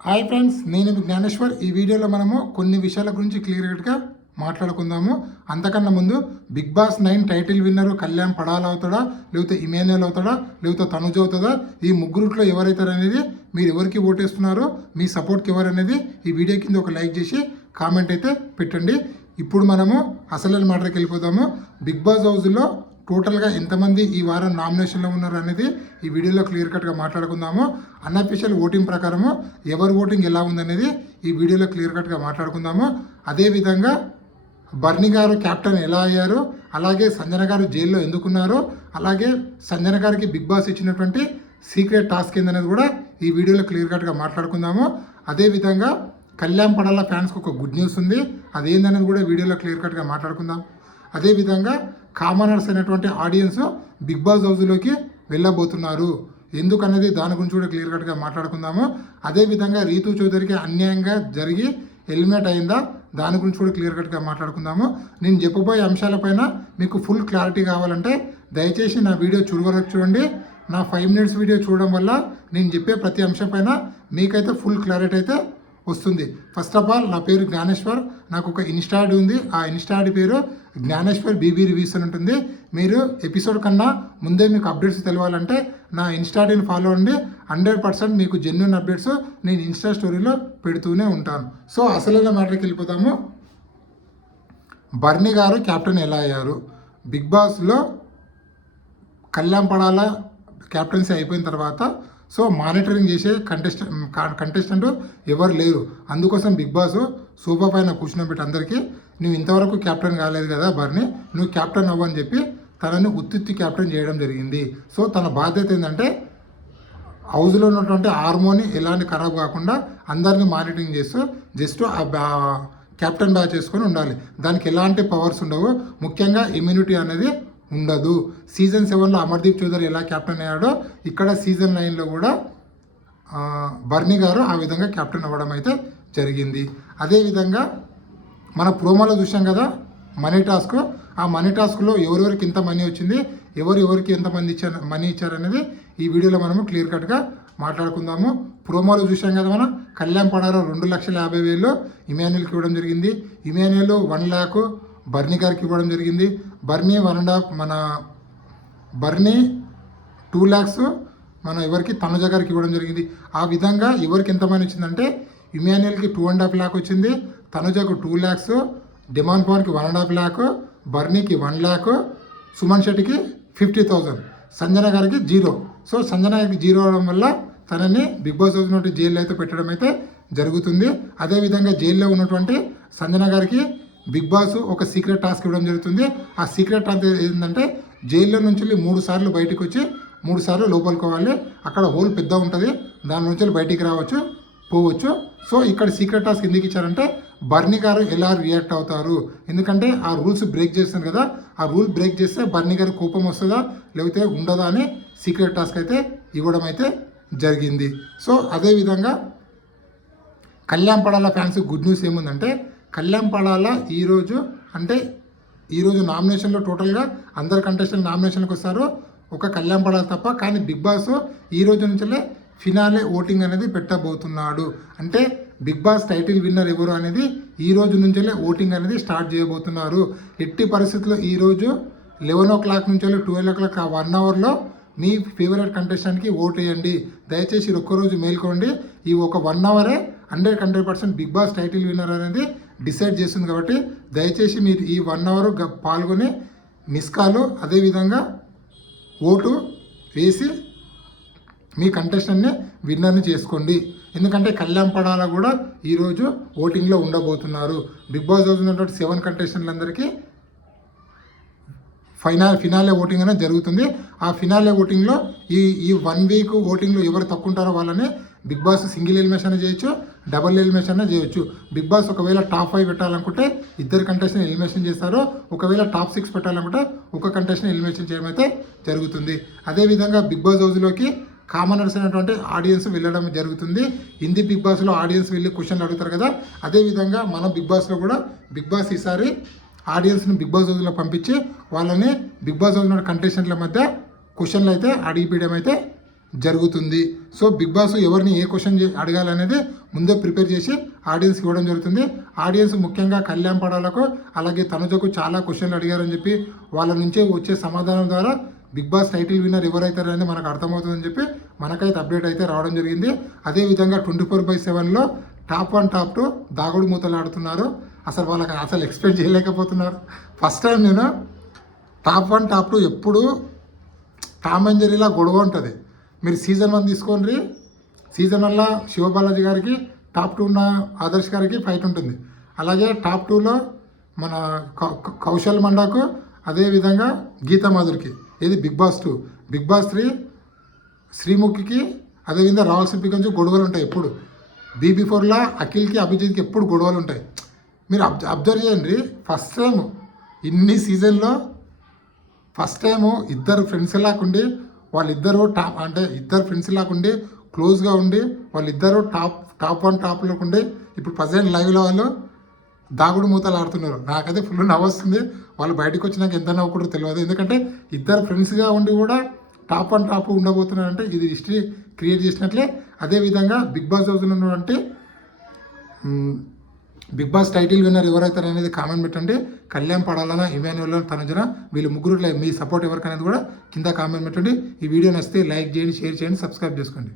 Hi friends, నేను జ్ఞానేశ్వర్. ఈ వీడియోలో మనము కొన్ని విషయాల గురించి క్లియర్గా మాట్లాడుకుందాము. అంతకన్నా ముందు Bigg Boss 9 title winner Kalyan Padala అవుతాడా, లేకపోతే ఇమాన్యుయల్ అవుతాడా, లేకపోతే తనుజ్ అవుతుందా, ఈ ముగ్గురుట్లో ఎవరైతారు అనేది, మీరు ఎవరికి ఓటేస్తున్నారో, మీ సపోర్ట్కి ఎవరనేది ఈ వీడియో కింద ఒక లైక్ చేసి కామెంట్ అయితే పెట్టండి. ఇప్పుడు మనము అసలు మ్యాటర్కి వెళ్ళిపోతాము. బిగ్ బాస్ హౌస్లో టోటల్గా ఎంతమంది ఈ వారం నామినేషన్లో ఉన్నారు అనేది ఈ వీడియోలో క్లియర్ కట్గా మాట్లాడుకుందాము. అన్అఫీషియల్ ఓటింగ్ ప్రకారము ఎవరి ఓటింగ్ ఎలా ఉందనేది ఈ వీడియోలో క్లియర్ కట్గా మాట్లాడుకుందాము. అదేవిధంగా బర్నీ గారు క్యాప్టెన్ ఎలా అయ్యారు, అలాగే సంజన గారు జైల్లో ఎందుకున్నారు, అలాగే సంజన గారికి బిగ్ బాస్ ఇచ్చినటువంటి సీక్రెట్ టాస్క్ ఏందనేది కూడా ఈ వీడియోలో క్లియర్ కట్గా మాట్లాడుకుందాము. అదేవిధంగా కళ్యాణ్ పడాల ఫ్యాన్స్కి ఒక గుడ్ న్యూస్ ఉంది, అదేందనేది కూడా వీడియోలో క్లియర్ కట్గా మాట్లాడుకుందాం. అదేవిధంగా కామనర్స్ అయినటువంటి ఆడియన్స్ బిగ్ బాస్ హౌస్లోకి వెళ్ళబోతున్నారు ఎందుకనేది దాని గురించి కూడా క్లియర్ కట్గా మాట్లాడుకుందాము. అదేవిధంగా రీతు చౌదరికి అన్యాయంగా జరిగి ఎలిమినేట్ అయిందా, దాని గురించి కూడా క్లియర్ కట్గా మాట్లాడుకుందాము. నేను చెప్పబోయే అంశాలపైన మీకు ఫుల్ క్లారిటీ కావాలంటే దయచేసి నా వీడియో చూడండి. నా 5 minutes వీడియో చూడడం వల్ల నేను చెప్పే ప్రతి అంశం పైన మీకైతే ఫుల్ క్లారిటీ అయితే వస్తుంది. ఫస్ట్ ఆఫ్ ఆల్, నా పేరు జ్ఞానేశ్వర్. నాకు ఒక ఇన్స్టా ఐడి ఉంది. ఆ ఇన్స్టా ఐడి పేరు జ్ఞానేశ్వర్ బీబీ రివ్యూస్ అని ఉంటుంది. మీరు ఎపిసోడ్ కన్నా ముందే మీకు అప్డేట్స్ తెలవాలంటే నా ఇన్స్టా ఐడిని ఫాలో అవ్వండి. 100% మీకు జెన్యున్ అప్డేట్స్ నేను ఇన్స్టా స్టోరీలో పెడుతూనే ఉంటాను. సో అసలైన మ్యాటర్కి వెళ్ళిపోతాము. బర్నీ గారు క్యాప్టెన్ ఎలా అయ్యారు? బిగ్ బాస్లో కళ్యాణ్ పడాల క్యాప్టెన్సీ అయిపోయిన తర్వాత సో మానిటరింగ్ చేసే కంటెస్టెంట్ ఎవరు లేరు. అందుకోసం బిగ్ బాస్ సోఫా పైన కూర్చున్నబెట్టి అందరికీ, నువ్వు ఇంతవరకు క్యాప్టెన్ కాలేదు కదా బర్నీ, నువ్వు క్యాప్టెన్ అవ్వని చెప్పి తనని ఉత్తిత్తి క్యాప్టెన్ చేయడం జరిగింది. సో తన బాధ్యత ఏంటంటే హౌస్లో ఉన్నటువంటి హార్మోని ఎలాంటి ఖరాబ్ కాకుండా అందరినీ మానిటరింగ్ చేస్తూ జస్ట్ ఆ క్యాప్టెన్ బ్యాచ్ చేసుకొని ఉండాలి. దానికి ఎలాంటి పవర్స్ ఉండవు, ముఖ్యంగా ఇమ్యూనిటీ అనేది ఉండదు. సీజన్ 7లో అమర్దీప్ చౌదరి ఎలా క్యాప్టెన్ అయ్యాడో ఇక్కడ సీజన్ 9లో కూడా బర్నీ గారు ఆ విధంగా క్యాప్టెన్ అవ్వడం అయితే జరిగింది. అదేవిధంగా మన ప్రోమోలో చూసాం కదా మనీ టాస్క్. ఆ మనీ టాస్క్లో ఎవరెవరికి ఎంత మనీ వచ్చింది, ఎవరికి ఎంత మనీ ఇచ్చారనేది ఈ వీడియోలో మనము క్లియర్ కట్గా మాట్లాడుకుందాము. ప్రోమోలో చూసాం కదా మనం, కళ్యాణ్ పడారు 2,50,000 ఇమాన్యుయల్కి ఇవ్వడం జరిగింది. ఇమాన్యుయల్ 1 lakh బర్నీ గారికి ఇవ్వడం జరిగింది. బర్నీ 1.5 మన బర్నీ 2 lakhs మన ఎవరికి తనుజ గారికి ఇవ్వడం జరిగింది. ఆ విధంగా ఎవరికి ఎంత మనీ వచ్చిందంటే ఇమాన్యుయల్కి 2.5 lakh వచ్చింది, తనుజకు 2 lakhs, డిమాండ్ పవర్కి 1.5 lakh, బర్నీకి 1 lakh, సుమన్ శెట్టికి 50,000, సంజన గారికి 0. సో సంజన గారికి 0 అవడం వల్ల తనని బిగ్ బాస్ హౌస్ నుండి జైల్లో అయితే పెట్టడం అయితే జరుగుతుంది. అదేవిధంగా జైల్లో ఉన్నటువంటి సంజన గారికి బిగ్ బాస్ ఒక సీక్రెట్ టాస్క్ ఇవ్వడం జరుగుతుంది. ఆ సీక్రెట్ టాస్క్ ఏంటంటే జైల్లో నుంచి 3 సార్లు బయటకు వచ్చి 3 సార్లు లోపలికి పోవాలి. అక్కడ హోల్ పెద్ద ఉంటుంది, దాని నుంచి బయటికి పోవచ్చు. సో ఇక్కడ సీక్రెట్ టాస్క్ ఎందుకు ఇచ్చారంటే బర్నీ గారు ఎలా రియాక్ట్ అవుతారు, ఎందుకంటే ఆ రూల్స్ బ్రేక్ చేస్తారు కదా, ఆ రూల్ బ్రేక్ చేస్తే బర్నీ గారికి కోపం వస్తుందా లేకపోతే ఉండదా అని సీక్రెట్ టాస్క్ అయితే ఇవ్వడం అయితే జరిగింది. సో అదేవిధంగా Kalyan Padala fans good news ఏముందంటే, కళ్యాణ్ పడాల ఈరోజు నామినేషన్లో టోటల్గా అందరు కంటెస్టెంట్ నామినేషన్కి వస్తారు, ఒక కళ్యాణ్ పడాల తప్ప. కానీ బిగ్ బాస్ ఈ రోజు నుంచే ఫినాలే ఓటింగ్ అనేది పెట్టబోతున్నాడు. అంటే బిగ్ బాస్ టైటిల్ విన్నర్ ఎవరు అనేది ఈ రోజు నుంచే ఓటింగ్ అనేది స్టార్ట్ చేయబోతున్నారు. ఎట్టి పరిస్థితుల్లో ఈరోజు 11 o'clock నుంచి 12 o'clock ఆ 1 hourలో మీ ఫేవరెట్ కంటెస్టెంట్కి ఓట్ వేయండి. దయచేసి ఒక్కరోజు మేల్కోండి. ఈ ఒక 1 hour 100% Bigg Boss title winner అనేది డిసైడ్ చేస్తుంది. కాబట్టి దయచేసి మీరు ఈ 1 hour పాల్గొని మిస్ కాల్, అదేవిధంగా ఓటు వేసి మీ కంటెస్టెంట్ని విన్నర్ని చేసుకోండి. ఎందుకంటే కళ్యాణ్ పడాల కూడా ఈరోజు ఓటింగ్లో ఉండబోతున్నారు. బిగ్ బాస్ హౌస్ ఉన్నటువంటి 7 కంటెస్టెంట్లందరికీ ఫినాలే ఓటింగ్ అనేది జరుగుతుంది. ఆ ఫినాలే ఓటింగ్లో ఈ 1 week ఓటింగ్లో ఎవరు తక్కువ ఉంటారో వాళ్ళని బిగ్ బాస్ సింగిల్ ఎలిమినేషన్ చేయొచ్చు, డబుల్ ఎలిమినేషన్ చేయొచ్చు. బిగ్ బాస్ ఒకవేళ టాప్ 5 పెట్టాలనుకుంటే 2 కంటెస్టెంట్ ఎలిమినేషన్ చేస్తారు, ఒకవేళ టాప్ 6 పెట్టాలనుకుంటే ఒక కంటెస్టెంట్ ఎలిమినేషన్ చేయడం అయితే జరుగుతుంది. అదేవిధంగా బిగ్ బాస్ హౌస్లోకి కామనర్స్ అయినటువంటి ఆడియన్స్ వెళ్ళడం జరుగుతుంది. హిందీ బిగ్ బాస్లో ఆడియన్స్ వెళ్ళి క్వశ్చన్లు అడుగుతారు కదా, అదేవిధంగా మన బిగ్ బాస్లో కూడా బిగ్ బాస్ ఈసారి ఆడియన్స్ని బిగ్ బాస్ హౌస్లో పంపించి వాళ్ళని బిగ్ బాస్ హౌస్ కంటెస్టెంట్ల మధ్య క్వశ్చన్లు అయితే అడిగిపోయడం అయితే జరుగుతుంది. సో బిగ్ బాస్ ఎవరిని ఏ క్వశ్చన్ అడగాలనేది ముందే ప్రిపేర్ చేసి ఆడియన్స్ ఇవ్వడం జరుగుతుంది. ఆడియన్స్ ముఖ్యంగా కళ్యాణ్ పడాలకు అలాగే తనుజకు చాలా క్వశ్చన్లు అడిగారని చెప్పి వాళ్ళ నుంచే వచ్చే సమాధానం ద్వారా బిగ్ బాస్ టైటిల్ విన్నర్ ఎవరైతారనేది మనకు అర్థమవుతుందని చెప్పి మనకైతే అప్డేట్ అయితే రావడం జరిగింది. అదేవిధంగా 24/7లో టాప్ 1 టాప్ 2 దాగుడు మూతలు ఆడుతున్నారు. అసలు వాళ్ళకి అసలు ఎక్స్పెక్ట్ చేయలేకపోతున్నారు. ఫస్ట్ టైం నేను టాప్ 1 టాప్ 2 ఎప్పుడు టామ్ అండ్ జెర్రీలా గొడవ ఉంటుంది. మీరు సీజన్ 1 తీసుకోండి, సీజన్ 1లో శివబాలాజీ గారికి టాప్ 2 ఉన్న ఆదర్శ్ గారికి ఫైట్ ఉంటుంది. అలాగే టాప్ 2లో మన కౌశల్ మండాకు, అదేవిధంగా గీతా మాధురికి. ఇది బిగ్ బాస్ 2. బిగ్ బాస్ 3 శ్రీముఖికి, అదేవిధంగా రాహుల్ సిప్పికి కొంచెం గొడవలు ఉంటాయి ఎప్పుడు. BB4లో అఖిల్కి అభిజిత్కి ఎప్పుడు గొడవలు ఉంటాయి. మీరు అబ్జర్వ్ చేయండి, ఫస్ట్ టైం ఇన్ని సీజన్లో ఫస్ట్ టైము ఇద్దరు ఫ్రెండ్స్ లాకుండి వాళ్ళిద్దరూ టాప్ అంటే ఇద్దరు ఫ్రెండ్స్ లాకుండి క్లోజ్గా ఉండి వాళ్ళిద్దరూ టాప్ 1 టాప్లో ఉండి ఇప్పుడు ప్రజెంట్ లైవ్లో వాళ్ళు దాగుడు మూతలు ఆడుతున్నారు. నాకైతే ఫుల్ నవ్వు వస్తుంది. వాళ్ళు బయటకు వచ్చినాక ఎంత నవ్వుకుంటారో తెలియదు. ఎందుకంటే ఇద్దరు ఫ్రెండ్స్గా ఉండి కూడా టాప్ 1 టాప్ ఉండబోతున్నారంటే ఇది హిస్టరీ క్రియేట్ చేసినట్లే. అదేవిధంగా బిగ్ బాస్ హౌస్లో ఉన్నటువంటి బిగ్ బాస్ టైటిల్ విన్నర్ ఎవరైతారు అనేది కామెంట్ పెట్టండి. కళ్యాణ్ పడాలన్నా, ఇమాన్యుల్, తనుజన, వీళ్ళు ముగ్గురు మీ సపోర్ట్ ఎవరికనేది కూడా కింద కామెంట్ పెట్టండి. ఈ వీడియో నచ్చితే లైక్ చేయండి, షేర్ చేయండి, సబ్స్క్రైబ్ చేసుకోండి.